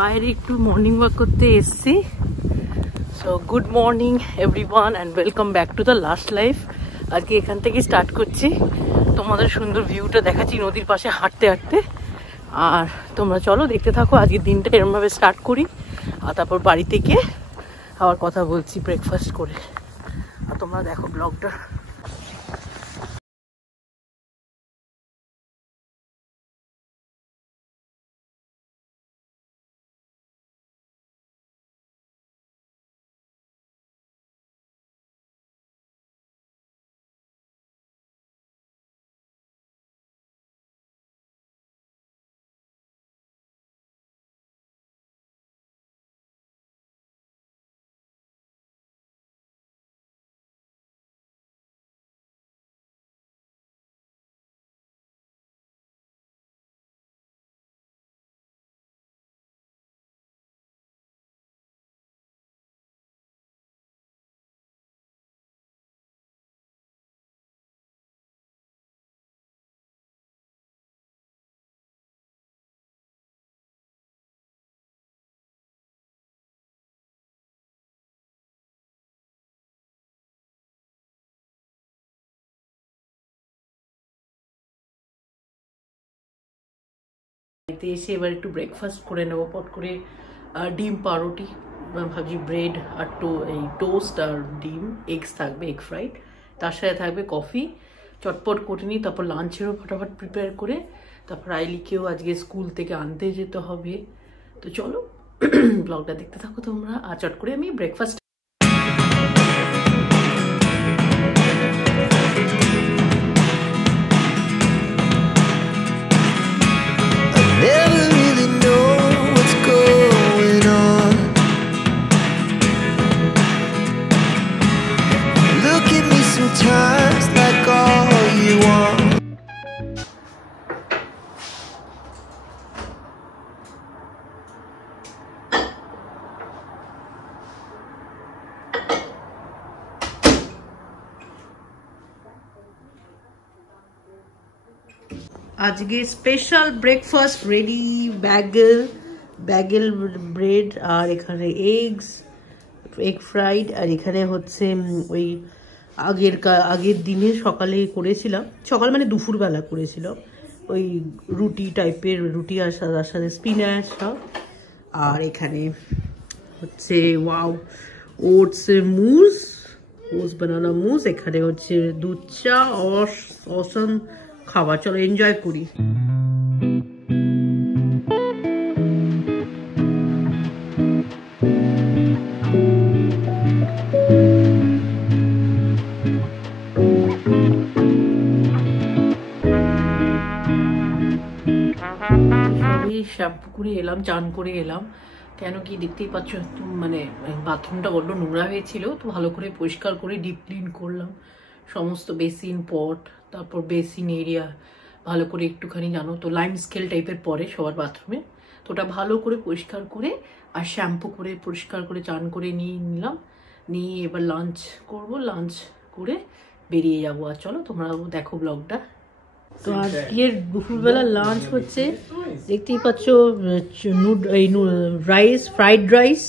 বাইরে একটু morning walk করতে এসেছি। So good morning everyone and welcome back to the last life. আজকে এখান থেকে স্টার্ট করছি, তোমাদের সুন্দর ভিউটা দেখাচ্ছি নদীর পাশে হাঁটতে হাঁটতে। আর তোমরা চলো দেখতে থাকো, আজকের দিনটা এরমভাবে স্টার্ট করি আর তারপর বাড়িতে গিয়ে আবার কথা বলছি ব্রেকফাস্ট করে। আর তোমরা দেখো ব্লগটা। এসে এবার একটু ব্রেকফাস্ট করে নেবো পট করে। ডিম পাউরুটি ভাবছি, ব্রেড আর এই টোস্ট আর ডিম, এগস থাকবে, এগ ফ্রাইড, তার সাথে থাকবে কফি। চটপট করে নিই, তারপর লাঞ্চেরও ফটাফট প্রিপেয়ার করে তারপর আইলিকেও আজকে স্কুল থেকে আনতে যেতে হবে। তো চলো ব্লগটা দেখতে থাকো তোমরা। আর চট করে আমি ব্রেকফাস্ট আজকে special breakfast ready. Bagel bread আর এখানে এগস, এগ ফ্রাইড, আর এখানে হচ্ছে ওই আগের দিনে সকালে করেছিলাম, সকাল মানে দুপুরবেলা করেছিলাম ওই রুটি টাইপের রুটি, আর তার সাথে স্পিনাচ সব। আর এখানে হচ্ছে ওয়াও ওটসের মুজ, বানানা মুজ। এখানে হচ্ছে দুধ চা, অসম খাবার। চলো এনজয় করি। শ্যাম্পু করে এলাম, চান করে এলাম, কেন কি দেখতেই পাচ্ছ মানে বাথরুমটা বড্ড নোংরা হয়েছিল, তো ভালো করে পরিষ্কার করে ডিপ ক্লিন করলাম সমস্ত বেসিন, পট, তারপর বেসিন এরিয়া ভালো করে একটুখানি জানো তো লাইম স্কেল টাইপের পরে সবার বাথরুমে, তো ওটা ভালো করে পরিষ্কার করে আর শ্যাম্পু করে পরিষ্কার করে চান করে নিলাম। নিয়ে এবার লাঞ্চ করব, লাঞ্চ করে বেরিয়ে যাবো। আর চলো তোমরা দেখো ব্লগটা। তো আজকের দুপুরবেলা লাঞ্চ হচ্ছে, দেখতেই পাচ্ছ রাইস, ফ্রাইড রাইস,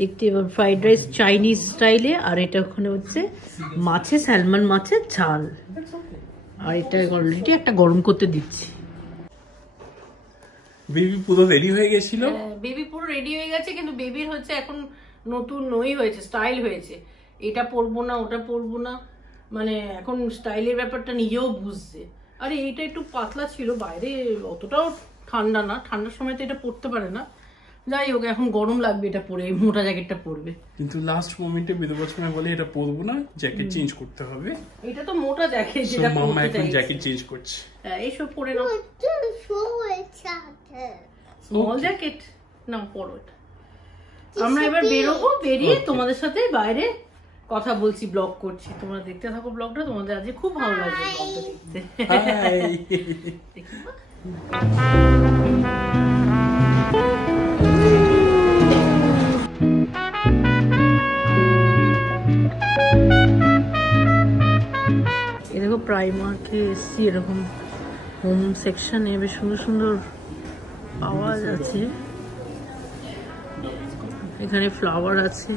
দেখতে ফ্রাইড রাইস চাইনিজ স্টাইলে। আর এটা ওখানে হচ্ছে মাছের, স্যালমন মাছের ঝাল। আর এটা অলরেডি একটা গরম করতে দিচ্ছি। বেবি পুরো রেডি হয়ে গেছিল। বেবি পুরো রেডি হয়ে গেছে, কিন্তু বেবির হচ্ছে এখন নতুন হয়েছে, স্টাইল হয়েছে, এটা পরবো না ওটা পরবো না, মানে এখন স্টাইলের ব্যাপারটা নিজেও বুঝছে। আরে এইটা একটু পাতলা ছিল, বাইরে অতটাও ঠান্ডা না, ঠান্ডার সময় তো এটা পরতে পারে না। যাই হোক, এখন গরম লাগবে এটা পরে, মোটা জ্যাকেটটা পরবে। কিন্তু লাস্ট মোমেন্টে বেরোবার সময় বলে এটা পরবো না, জ্যাকেট চেঞ্জ করতে হবে। এটা তো মোটা জ্যাকেট, যেটা মাম্মা এখন জ্যাকেট চেঞ্জ করছে। হ্যাঁ, এইসব পরে নাও। স্মল জ্যাকেট না, পরো এটা। আমরা এবার বেরোবো, বেরিয়ে তোমাদের সাথে বাইরে কথা বলছি, ব্লগ করছি। তোমরা দেখতে থাকো ব্লগটা, তোমাদের আজকে খুব ভালো লাগবে ব্লগটা দেখতে। এই দেখো প্রাইমার্কে এসছি, এরকম হোম সেকশনে বেশ সুন্দর সুন্দর পাওয়া যাচ্ছে। এখানে ফ্লাওয়ার আছে,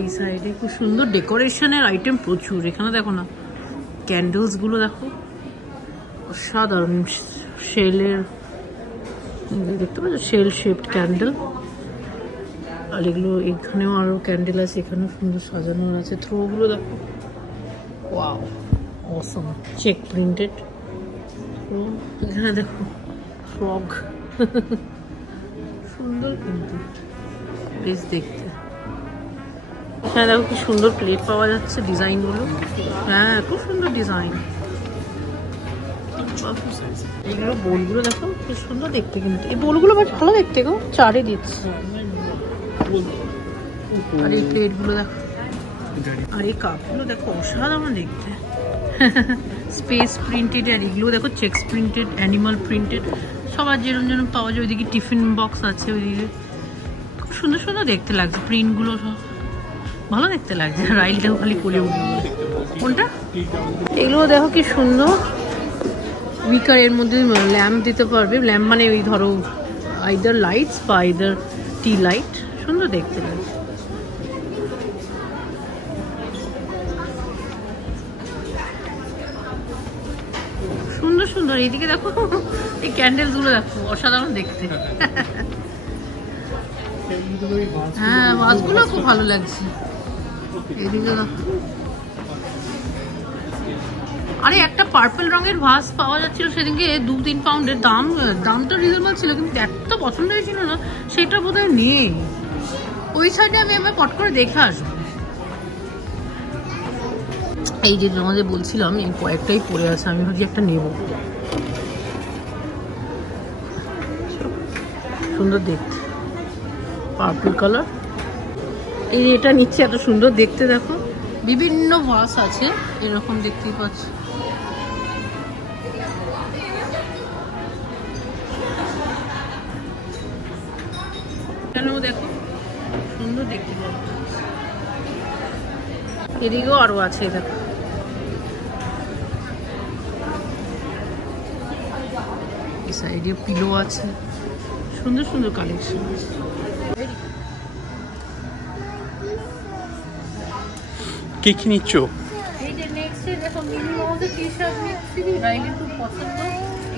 এই সাইডে খুব সুন্দর ডেকোরেশনের আইটেম প্রচুর। এখানে দেখো না ক্যান্ডেলস গুলো দেখো, অসাধারণ শেলের, দেখতে পাচ্ছ শেল শেপড ক্যান্ডেল। আর এগুলো এখানেও আরো ক্যান্ডেল আছে, এখানেও সুন্দর সাজানো আছে। থ্রো গুলো দেখো, ওয়াও অসম, চেক প্রিন্টেড। এখানে দেখো ফ্রগ, সুন্দর কিন্তু বেশ দেখতে। এখানে দেখো কি সুন্দর প্লেট পাওয়া যাচ্ছে, ডিজাইন গুলো, হ্যাঁ খুব সুন্দর ডিজাইন। এগুলো বোলগুলো দেখো কি সুন্দর দেখতে, কিন্তু এই বোলগুলো বেশ ভালো দেখতে গো, চারে দিচ্ছে। আর এই প্লেটগুলো দেখো, আর এই কাপগুলো দেখো অসাধারণ দেখতে, স্পেস প্রিন্টেড। আর এগুলো দেখো চেক্স প্রিন্টেড, অ্যানিমাল প্রিন্টেড, সবার যেরকম যেরকম পাওয়া যায়। ওইদিকে টিফিন বক্স আছে, ওইদিকে খুব সুন্দর সুন্দর দেখতে লাগছে প্রিন্টগুলো, সব ভালো দেখতে লাগছে। রাইলটাও খালি পরে উঠবে। কোনটা? এগুলো দেখো কি সুন্দর, উইকার, এর মধ্যে ল্যাম্প দিতে পারবে। ল্যাম্প মানে ওই ধরো আইদার লাইটস বা আইদার টি লাইট, সুন্দর দেখতে লাগছে। সুন্দর সুন্দর, এইদিকে দেখো এই ক্যান্ডেলস গুলো দেখো অসাধারণ দেখতে। হ্যাঁ ভাসগুলো খুব ভালো লাগছে। এইদিকে দেখো, আরে একটা পার্পল রঙের ভাস পাওয়া যাচ্ছিল সেদিনকে 2-3 পাউন্ডের, দামটা রিজনেবল ছিল, কিন্তু এত পছন্দ হয়েছিল না, সেটা বোধহয় নেই। ওই সাইডে আমি আমার পট করে দেখে আসবো। এই যে তোমাদের বলছিলাম এই কয়েকটাই পরে আছে, আমি ভাবছি একটা নেব, সুন্দর দেখতে, পার্পল কালার। এই এটা নিচ্ছে, এত সুন্দর দেখতে দেখো, বিভিন্ন ভাস আছে এরকম দেখতেই পাচ্ছ। এখানেও দেখো সুন্দর দেখতে পাবো, এদিকেও আরো আছে দেখো। এই সাইডে পিলো আছে, সুন্দর সুন্দর কালেকশন আছে। কি কি নিচ্ছ? এই যে নেক্সট দেখো মিনি মাউসের টি-শার্ট নিচ্ছি, রাইলের খুব পছন্দ।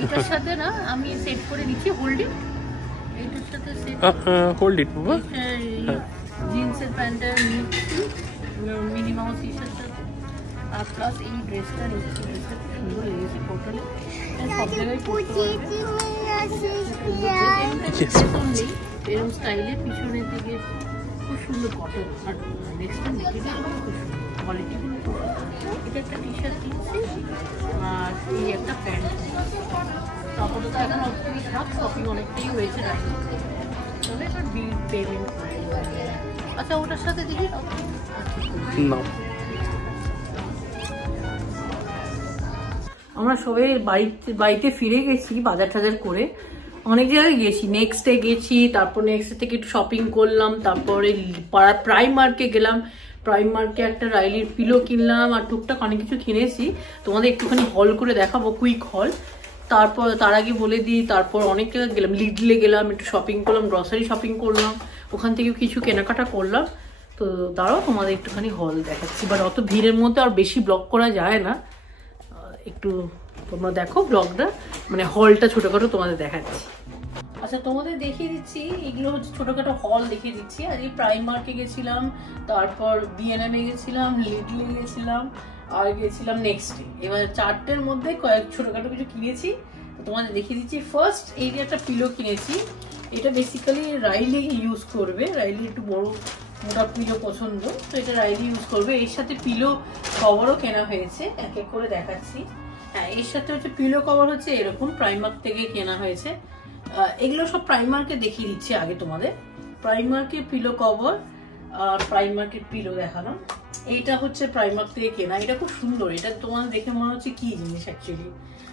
এটার সাথে না আমি সেট করে নিচ্ছি, হোল্ড ইট, এইটার সাথে সেট হোল্ড ইট বাবা। জিন্সের প্যান্টটা নিচ্ছি মিনি মাউস টি-শার্টটা, আর প্লাস এই ড্রেসটা নিচ্ছি। ড্রেসটা খুব সুন্দর লেগেছে, টোটালি সব জায়গায় পরতে পারবে। এরকম স্টাইলে পিছনের দিকে খুব সুন্দর কটন, আর ড্রেসটা মেটেরিয়াল খুব সুন্দর, কোয়ালিটি। এটা একটা টি-শার্ট কিনছি, আর এই একটা প্যান্ট। আপাতত এখন অনেকটাই থাক, শপিং অনেকটাই হয়েছে রাইড, তবে এবার বিল পেমেন্ট। আচ্ছা ওটার সাথে দিবি না? আমরা সবাই বাড়িতে ফিরে গেছি বাজার টাজার করে, অনেক জায়গায় গেছি। নেক্সট ডে গেছি, তারপর নেক্সট ডে থেকে একটু শপিং করলাম, তারপরে পাড়ার প্রাইমার্কে গেলাম। প্রাইমার্কে একটা রাইলির পিলো কিনলাম, আর টুকটাক অনেক কিছু কিনেছি, তোমাদের একটুখানি হল করে দেখাবো, কুইক হল। তারপর তার আগে বলে দিই, তারপর অনেক জায়গায় গেলাম, লিডলে গেলাম, একটু শপিং করলাম, গ্রসারি শপিং করলাম, ওখান থেকে কিছু কেনাকাটা করলাম। তো দাঁড়াও তোমাদের একটুখানি হল দেখাচ্ছি, বাট অত ভিড়ের মধ্যে আর বেশি ব্লগ করা যায় না, একটু তোমরা দেখো ব্লগটা, মানে হলটা ছোটখাটো তোমাদের দেখাচ্ছি। আচ্ছা তোমাদের দেখিয়ে দিচ্ছি, এগুলো হচ্ছে ছোটখাটো হল দেখিয়ে দিচ্ছি। আর এই প্রাইমার্কে গেছিলাম, তারপর B&M এ গেছিলাম, লিডলে গেছিলাম, আর গেছিলাম নেক্সট ডে। এবার চারটের মধ্যে কয়েক ছোটখাটো কিছু কিনেছি, তো তোমাদের দেখিয়ে দিচ্ছি। ফার্স্ট এই যে একটা পিলো কিনেছি, এটা বেসিক্যালি রাইলি ইউজ করবে, রাইলি একটু বড় মোটা পিলো পছন্দ, তো এটা রাইলি ইউজ করবে। এর সাথে পিলো কভারও কেনা হয়েছে, এক এক করে দেখাচ্ছি। হ্যাঁ এর সাথে হচ্ছে পিলো কভার হচ্ছে এরকম, প্রাইমার্ক থেকে কেনা হয়েছে। এগুলো সব প্রাইমার্কে দেখিয়ে দিচ্ছি আগে তোমাদের। প্রাইমার্কের পিলো কভার আর প্রাইমার্কের পিলো দেখালাম। এইটা হচ্ছে প্রাইমার্ক থেকে কেনা, এটা খুব সুন্দর। এটা তোমাদের দেখে মনে হচ্ছে কি জিনিস, অ্যাকচুয়ালি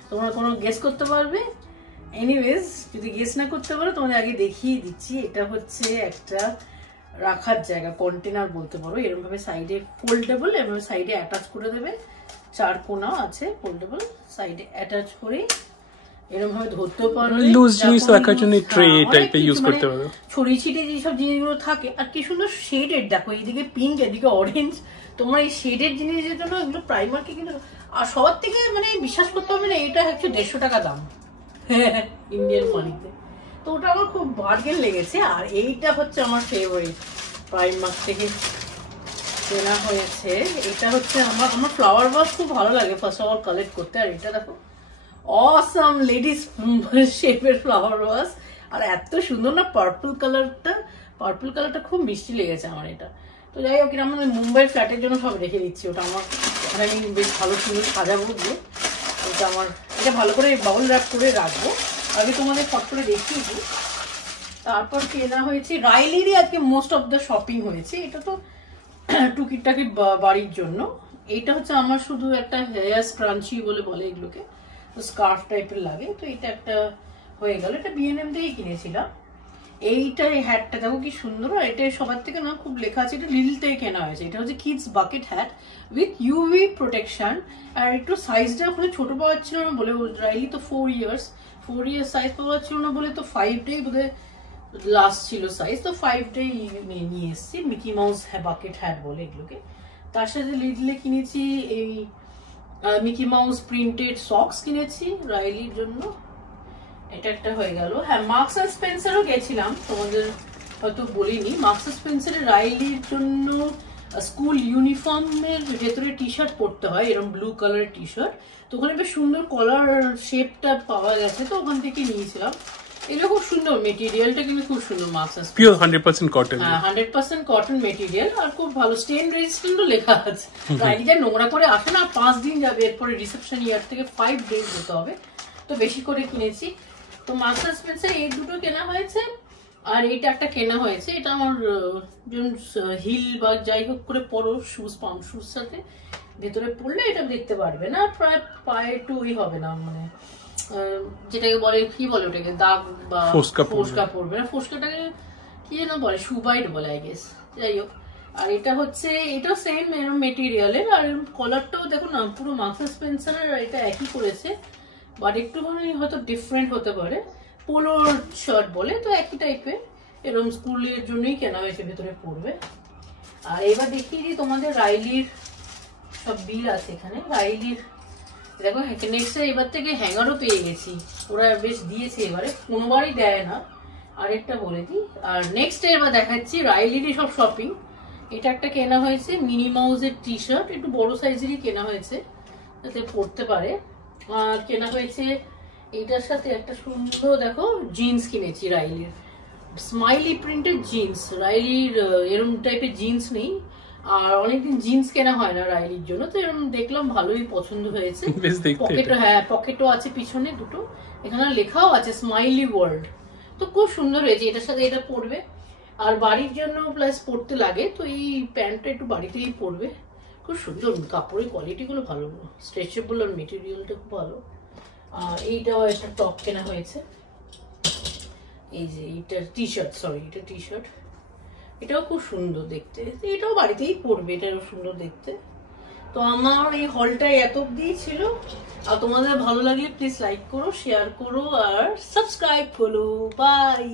তোমরা কোনো গেস করতে পারবে? এনিওয়েজ যদি গেস না করতে পারো তোমাদের আগে দেখিয়ে দিচ্ছি। এটা হচ্ছে একটা রাখার জায়গা, কন্টেনার বলতে পারো। এরকম ভাবে সাইডে ফোল্ডেবল, এরকম সাইডে অ্যাটাচ করে দেবে, চার কোনাও আছে ফোল্ডেবল, সাইডে অ্যাটাচ করে এরকম ভাবে ধরতেও পারবে, লুজ জিনিস রাখার জন্য ট্রে টাইপের ইউজ করতে পারো। ছড়িয়ে ছিটিয়ে যেসব জিনিসগুলো থাকে, আর কি সুন্দর শেডেড, দেখো এইদিকে পিঙ্ক এদিকে অরেঞ্জ, তোমার এই শেডেড জিনিসের জন্য এগুলো প্রাইমারকে কিন্তু, আর সবার থেকে মানে বিশ্বাস করতে হবে না, এটা হচ্ছে 150 টাকা দাম ইন্ডিয়ান মানিতে, তো ওটা আমার খুব বার্গেন লেগেছে। আর এইটা হচ্ছে আমার ফেভারিট, প্রাইমার্ক থেকে কেনা হয়েছে। এটা হচ্ছে আমার ফ্লাওয়ার ভাস খুব ভালো লাগে ফার্স্ট অফ অল কালেক্ট করতে। আর এটা দেখো অসাম লেডিস শেপের ফ্লাওয়ার ভাস, আর এত সুন্দর না পার্পল কালারটা খুব মিষ্টি লেগেছে আমার এটা। তো যাই হোক, এটা আমাদের মুম্বাইয়ের ফ্ল্যাটের জন্য সব রেখে দিচ্ছি, ওটা আমার ওখানে আমি বেশ ভালো সুন্দর সাজাবো দিয়ে। এটা এটা ভালো করে বাউল র্যাপ করে রাখবো। আগে তোমাদের ফট করে দেখিয়ে দিই। তারপর কেনা হয়েছে রাইলিরই আজকে মোস্ট অফ দ্য শপিং হয়েছে। এটা তো টুকিটাকি বাড়ির জন্য। এইটা হচ্ছে আমার শুধু একটা হেয়ার স্ক্রাঞ্চি বলে এগুলোকে, স্কার্ফ টাইপের লাগে, তো এটা একটা হয়ে গেল। এটা B&M থেকেই কিনেছিলাম। এইটা এই হ্যাটটা দেখো কি সুন্দর, আর এটা সবার থেকে না খুব লেখা আছে, এটা লিটল থেকে কেনা হয়েছে। এটা হচ্ছে kids bucket hat with UV protection. আর একটু সাইজটা ওখানে ছোট পাওয়া যাচ্ছিল না বলে, রাইলি তো 4 ইয়ার্স সাইজ পাওয়া যাচ্ছিল না বলে, তো 5টাই বোধহয় লাস্ট ছিল সাইজ, তো 5টাই নিয়ে এসেছি। মিকি মাউস বাকেট হ্যাট বলে এগুলোকে। তার সাথে লিডলে কিনেছি এই মিকি মাউস প্রিন্টেড সক্স কিনেছি রাইলির জন্য, এটা একটা হয়ে গেল। হ্যাঁ, মার্কস অ্যান্ড স্পেন্সারও গেছিলাম, তোমাদের হয়তো বলিনি। মার্কস অ্যান্ড স্পেন্সারের রাইলির জন্য স্কুল ইউনিফর্মের ভেতরে টি শার্ট পরতে হয়, এরকম ব্লু কালারের টি শার্ট, তো ওখানে বেশ সুন্দর কলার শেপটা পাওয়া গেছে, তো ওখান থেকে নিয়েছিলাম। এগুলো খুব সুন্দর, মেটেরিয়ালটা কিন্তু খুব সুন্দর। Marks and pure 100% cotton. হ্যাঁ, 100% কটন মেটেরিয়াল, আর খুব ভালো স্টেন রেজিস্ট্যান্টও লেখা আছে। রাইলিটা নোংরা করে আসে না, 5 দিন যাবে, এরপরে রিসেপশন ইয়ার থেকে 5 ডেজ যেতে হবে, তো বেশি করে কিনেছি। তো মার্কস অ্যান্ড স্পেন্সার এই দুটো কেনা হয়েছে। আর এইটা একটা কেনা হয়েছে, এটা আমার হিল বা যাই হোক করে পরো, শুজ পাম্প শুজ সাথে ভেতরে পড়লে এটা দেখতে পারবে না, প্রায় পায়ে টুই হবে না, মানে যেটাকে বলে কি বলে ওটাকে, দাগ বা ফোসকা পড়বে না, ফোসকাটাকে কি যেন বলে, সুবাইট বলে আই গেস, যাই হোক। আর এটা হচ্ছে, এটাও সেম এরকম মেটেরিয়ালের, আর কলারটাও দেখো না পুরো মার্কস অ্যান্ড স্পেন্সারের, এটা একই করেছে, বাট একটুখানি হয়তো ডিফারেন্ট হতে পারে। পোলোর শার্ট বলে, তো একই টাইপের, এরকম স্কুলের জন্যই কেনা হয়েছে, ভেতরে পড়বে। আর এবার দেখিয়ে দিই তোমাদের রাইলির সব বিল আছে এখানে। রাইলির দেখো নেক্সট এবার থেকে হ্যাঙ্গারও পেয়ে গেছি, ওরা বেশ দিয়েছে এবারে, কোনোবারই দেয় না। আরেকটা বলে দিই, আর নেক্সট এবার দেখাচ্ছি রাইলিরই সব শপিং। এটা একটা কেনা হয়েছে মিনি মাউসের টি শার্ট, একটু বড় সাইজেরই কেনা হয়েছে যাতে পরতে পারে। আর কেনা হয়েছে এইটার সাথে একটা সুন্দর দেখো জিন্স কিনেছি রাইলির, স্মাইলি প্রিন্টেড জিন্স। রাইলির এরম টাইপের জিন্স নেই, আর অনেকদিন জিন্স কেনা হয় না রাইলির জন্য, তো এরকম দেখলাম ভালোই পছন্দ হয়েছে। পকেটও, হ্যাঁ পকেটও আছে পিছনে দুটো, এখানে লেখাও আছে স্মাইলি ওয়ার্ল্ড, তো খুব সুন্দর হয়েছে। এটার সাথে এটা পরবে, আর বাড়ির জন্য প্লাস পরতে লাগে, তো এই প্যান্টটা একটু বাড়িতেই পরবে, খুব সুন্দর। কাপড়ের কোয়ালিটিগুলো ভালো, স্ট্রেচেবল, আর মেটেরিয়ালটা খুব ভালো। আর এইটাও একটা টপ কেনা হয়েছে, এই যে এইটা টি শার্ট, সরি এটা টি শার্ট, এটাও খুব সুন্দর দেখতে, এটাও বাড়িতেই পরবে, এটাও সুন্দর দেখতে। তো আমার এই হলটা এত অব্দি ছিল। আর তোমাদের ভালো লাগলে প্লিজ লাইক করো, শেয়ার করো, আর সাবস্ক্রাইব করো। বাই।